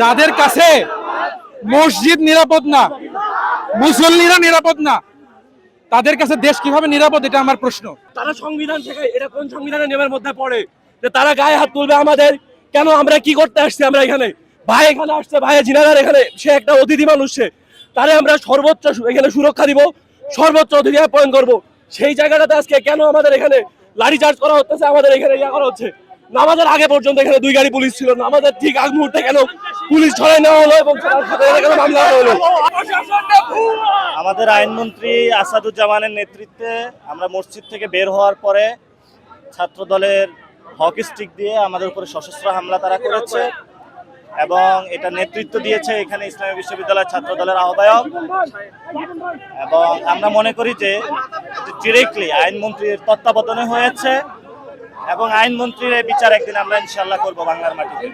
যাদের কাছে মসজিদ নিরাপদ না, মুসল্লিরা নিরাপদ না, তাদের কাছে দেশ কিভাবে নিরাপদ, এটা আমার প্রশ্ন। তারা সংবিধান শেখায়, এটা কোন সংবিধানের নিয়মের মধ্যে পড়ে যে তারা গায়ে হাত তুলবে আমাদের? কেন? আমরা কি করতে আসছি? আমরা এখানে ভাই এখানে আসছে, ভাই জিনাদার এখানে, সে একটা অতিথি মানুষ, সে তারে আমরা সর্বোচ্চ এখানে সুরক্ষা দিব, সর্বোচ্চ অতিথি আপ্যায়ন করবো। সেই জায়গাটাতে আজকে কেন আমাদের এখানে লাঠি চার্জ করা হচ্ছে? আমাদের এখানে ইয়া করা হচ্ছে। নামাজের আগে পর্যন্ত এখানে 2 গাড়ি পুলিশ ছিল, নামাজের ঠিক আগ মুহূর্তে কেন পুলিশ ছড়াই নেওয়া হলো এবং কেন মামলা হলো? আমাদের আইনমন্ত্রী আসাদুজ্জামানের নেতৃত্বে আমরা মসজিদ থেকে বের হওয়ার পরে ছাত্র দলের হকি স্টিক দিয়ে আমাদের উপরে সশস্ত্র হামলা তারা করেছে এবং এটা নেতৃত্ব দিয়েছে এখানে ইসলামী বিশ্ববিদ্যালয়ের ছাত্র দলের আহ্বায়ক। এবং আমরা মনে করি যে ডিরেক্টলি আইনমন্ত্রীর তত্ত্বাবধানে হয়েছে এবং আইনমন্ত্রীর এই বিচার একদিন আমরা ইনশাআল্লাহ করব বাংলার মাটিতে।